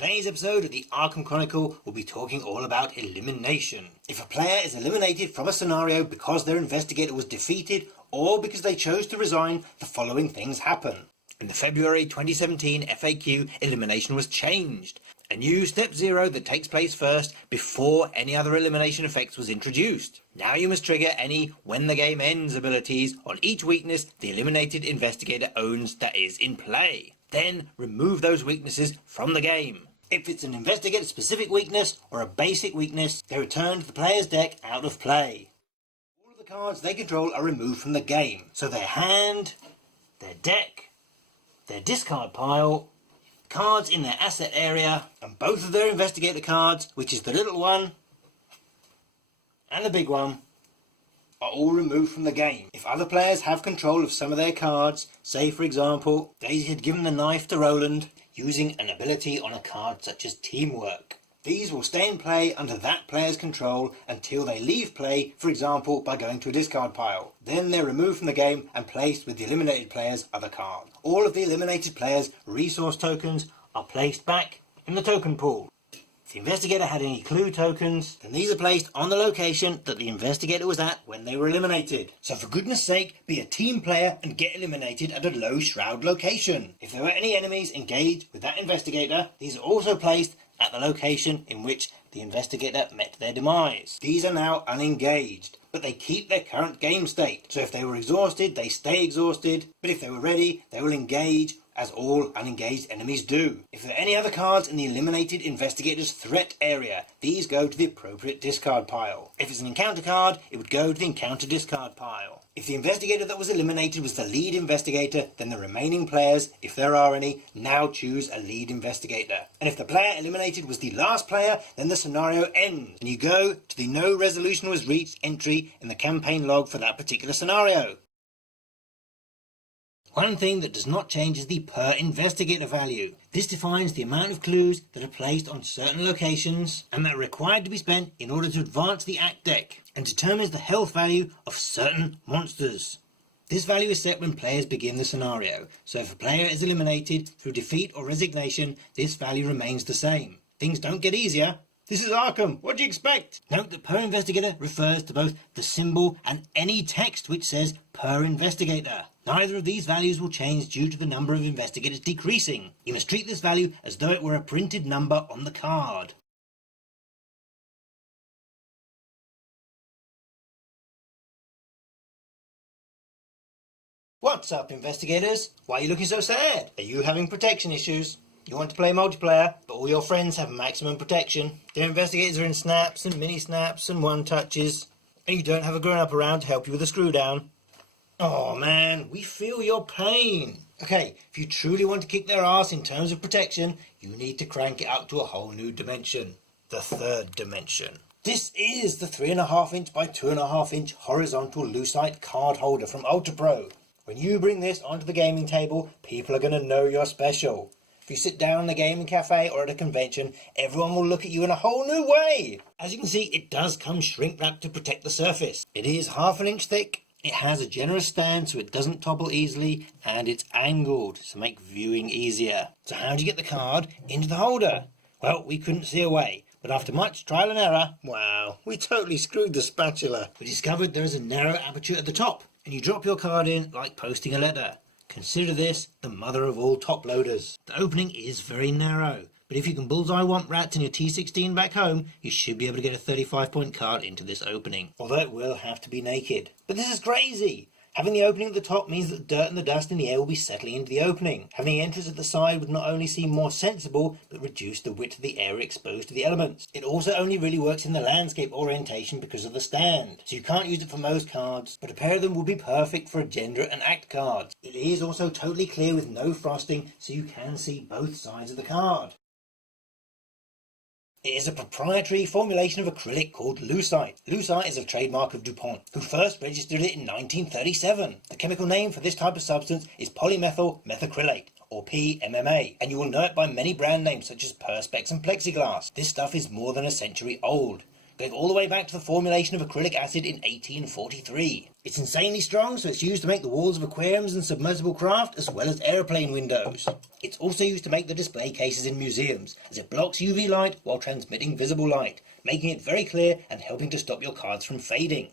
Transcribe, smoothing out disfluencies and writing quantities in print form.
Today's episode of the Arkham Chronicle will be talking all about elimination. If a player is eliminated from a scenario because their investigator was defeated or because they chose to resign, the following things happen. In the February 2017 FAQ, elimination was changed. A new Step 0 that takes place first before any other elimination effects was introduced. Now you must trigger any when the game ends abilities on each weakness the eliminated investigator owns that is in play. Then remove those weaknesses from the game. If it's an investigator specific weakness or a basic weakness, they return to the player's deck out of play. All of the cards they control are removed from the game, so their hand, their deck, their discard pile, cards in their asset area, and both of their investigator cards, which is the little one and the big one, are all removed from the game. If other players have control of some of their cards, say for example, Daisy had given the knife to Roland using an ability on a card such as Teamwork. These will stay in play under that player's control until they leave play, for example by going to a discard pile. Then they're removed from the game and placed with the eliminated player's other card. All of the eliminated players' resource tokens are placed back in the token pool. If the investigator had any clue tokens, then these are placed on the location that the investigator was at when they were eliminated. So for goodness sake, be a team player and get eliminated at a low shroud location. If there were any enemies engaged with that investigator, these are also placed at the location in which the investigator met their demise. These are now unengaged, but they keep their current game state. So if they were exhausted, they stay exhausted, but if they were ready, they will engage as all unengaged enemies do. If there are any other cards in the eliminated investigator's threat area, these go to the appropriate discard pile. If it's an encounter card, it would go to the encounter discard pile. If the investigator that was eliminated was the lead investigator, then the remaining players, if there are any, now choose a lead investigator. And if the player eliminated was the last player, then the scenario ends, and you go to the no resolution was reached entry in the campaign log for that particular scenario. One thing that does not change is the per investigator value. This defines the amount of clues that are placed on certain locations and that are required to be spent in order to advance the act deck, and determines the health value of certain monsters. This value is set when players begin the scenario, so if a player is eliminated through defeat or resignation, this value remains the same. Things don't get easier. This is Arkham, what do you expect? Note that per investigator refers to both the symbol and any text which says per investigator. Neither of these values will change due to the number of investigators decreasing. You must treat this value as though it were a printed number on the card. What's up, investigators? Why are you looking so sad? Are you having protection issues? You want to play multiplayer, but all your friends have maximum protection. Their investigators are in snaps and mini snaps and one touches, and you don't have a grown-up around to help you with a screw down. Oh man, we feel your pain. Okay, if you truly want to kick their ass in terms of protection, you need to crank it up to a whole new dimension. The third dimension. This is the 3.5 inch by 2.5 inch horizontal Lucite card holder from Ultra Pro. When you bring this onto the gaming table, people are going to know you're special. If you sit down in a gaming cafe or at a convention, everyone will look at you in a whole new way. As you can see, it does come shrink wrapped to protect the surface. It is 1/2 inch thick. It has a generous stand so it doesn't topple easily, and it's angled to make viewing easier. So how do you get the card into the holder? Well, we couldn't see a way, but after much trial and error, wow, we totally screwed the spatula. We discovered there is a narrow aperture at the top, and you drop your card in like posting a letter. Consider this the mother of all top loaders. The opening is very narrow, but if you can bullseye womp rats in your T16 back home, you should be able to get a 35-point card into this opening, although it will have to be naked. But this is crazy! Having the opening at the top means that the dirt and the dust in the air will be settling into the opening. Having the entrance at the side would not only seem more sensible, but reduce the width of the area exposed to the elements. It also only really works in the landscape orientation because of the stand, so you can't use it for most cards, but a pair of them would be perfect for agenda and act cards. It is also totally clear with no frosting, so you can see both sides of the card. It is a proprietary formulation of acrylic called Lucite. Lucite is a trademark of DuPont, who first registered it in 1937. The chemical name for this type of substance is polymethyl methacrylate, or PMMA, and you will know it by many brand names such as Perspex and Plexiglass. This stuff is more than a century old. going all the way back to the formulation of acrylic acid in 1843. It's insanely strong, so it's used to make the walls of aquariums and submersible craft, as well as aeroplane windows. It's also used to make the display cases in museums, as it blocks UV light while transmitting visible light, making it very clear and helping to stop your cards from fading.